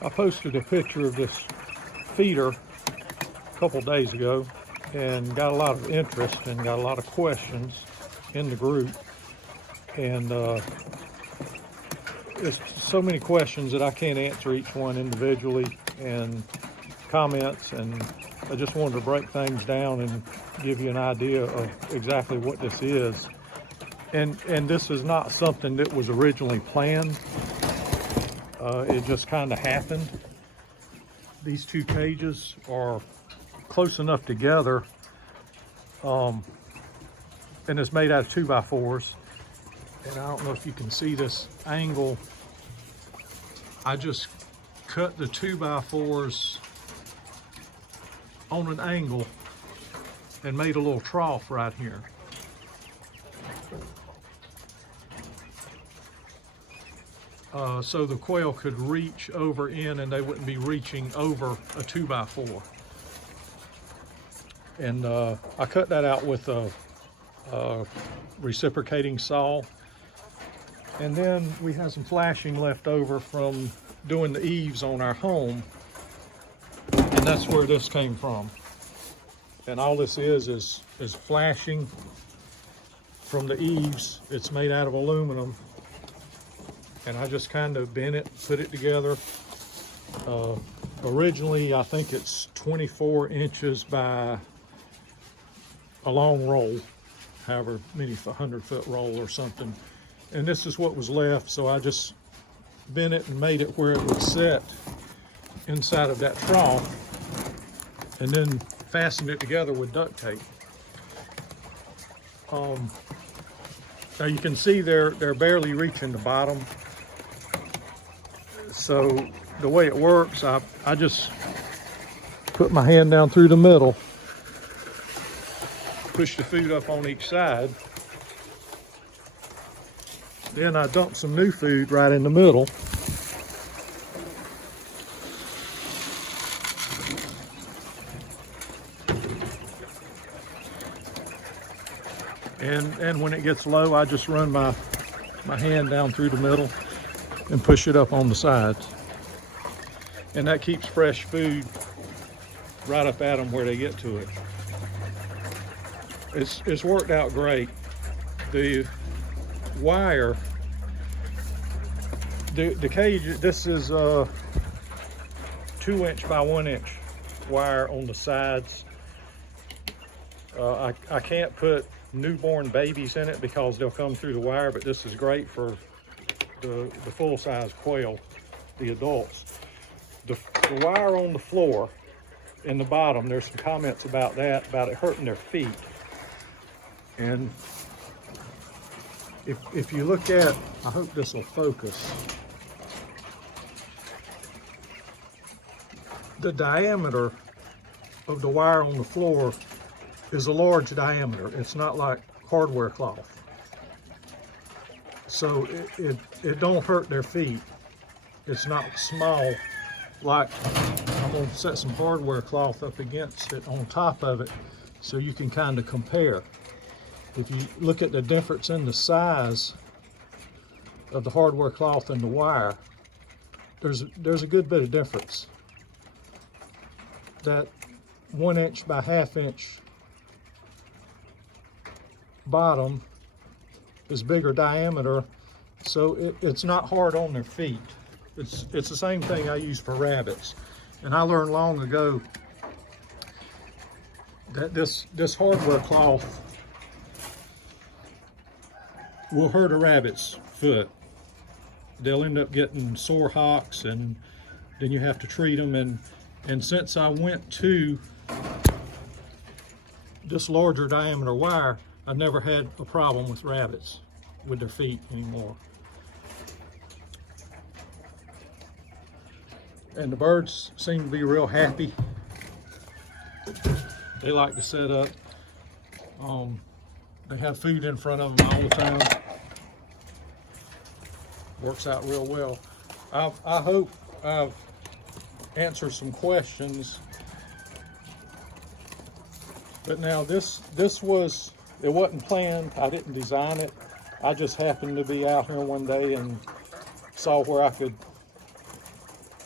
I posted a picture of this feeder a couple days ago and got a lot of interest and got a lot of questions in the group. And there's so many questions that I can't answer each one individually, and comments, and I just wanted to break things down and give you an idea of exactly what this is. And this is not something that was originally planned. It just kind of happened. These two cages are close enough together, and it's made out of 2x4s. And I don't know if you can see this angle. I just cut the 2x4s on an angle and made a little trough right here. So the quail could reach over in and they wouldn't be reaching over a 2x4. And I cut that out with a reciprocating saw. And then we have some flashing left over from doing the eaves on our home. And that's where this came from. And all this is flashing from the eaves. It's made out of aluminum. And I just kind of bent it, put it together. Originally, I think it's 24 inches by a long roll, however many, 100-foot roll or something. And this is what was left, so I just bent it and made it where it would set inside of that trough, and then fastened it together with duct tape. Now you can see they're barely reaching the bottom. So the way it works, I just put my hand down through the middle, push the food up on each side. Then I dump some new food right in the middle. And when it gets low, I just run my hand down through the middle and push it up on the sides. And that keeps fresh food right up at them where they get to it. It's worked out great. The wire, the cage, this is 2-inch by 1-inch wire on the sides. I can't put newborn babies in it because they'll come through the wire, but this is great for the full-size quail, the adults. The wire on the floor in the bottom, there's some comments about that, about it hurting their feet. And if you look at, I hope this will focus, the diameter of the wire on the floor is a large diameter. It's not like hardware cloth. So it don't hurt their feet. It's not small, like I'm gonna set some hardware cloth up against it on top of it so you can kind of compare. If you look at the difference in the size of the hardware cloth and the wire, there's a good bit of difference. That 1-inch by 1/2-inch bottom is bigger diameter, so it's not hard on their feet. It's the same thing I use for rabbits. And I learned long ago that this hardware cloth will hurt a rabbit's foot. They'll end up getting sore hocks, and then you have to treat them. And since I went to this larger diameter wire, I've never had a problem with rabbits with their feet anymore. And the birds seem to be real happy. They like to set up. They have food in front of them all the time. Works out real well. I hope I've answered some questions. But now this was, it wasn't planned. I didn't design it. I just happened to be out here one day and saw where I could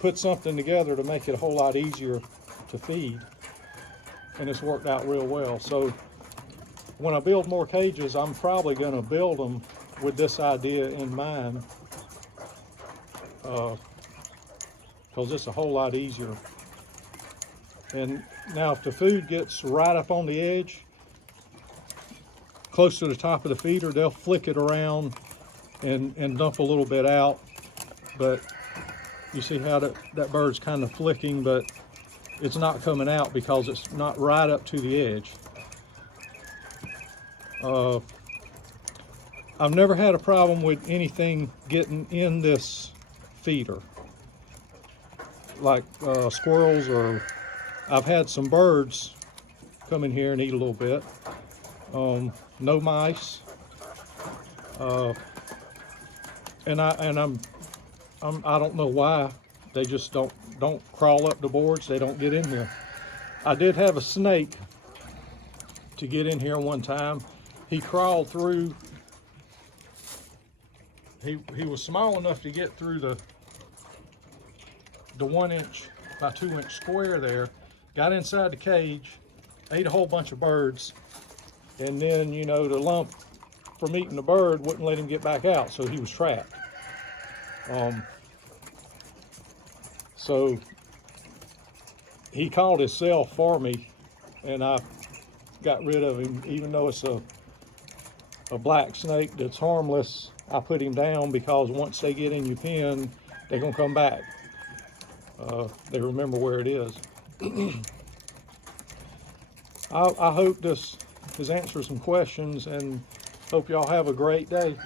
put something together to make it a whole lot easier to feed, and it's worked out real well. So when I build more cages, I'm probably going to build them with this idea in mind, because it's a whole lot easier. And now if the food gets right up on the edge, close to the top of the feeder, they'll flick it around and dump a little bit out. But you see how that bird's kind of flicking, but it's not coming out because it's not right up to the edge. I've never had a problem with anything getting in this feeder, like squirrels, or I've had some birds come in here and eat a little bit. No mice, and I don't know why they just don't crawl up the boards. They don't get in here. I did have a snake to get in here one time. He crawled through. He was small enough to get through the 1 inch by 2 inch square there. Got inside the cage, ate a whole bunch of birds, and then, you know, the lump from eating the bird wouldn't let him get back out, so he was trapped. So he called himself for me, and I got rid of him. Even though it's a black snake that's harmless, I put him down because once they get in your pen, they're gonna come back. They remember where it is. I hope this has answered some questions, and hope y'all have a great day.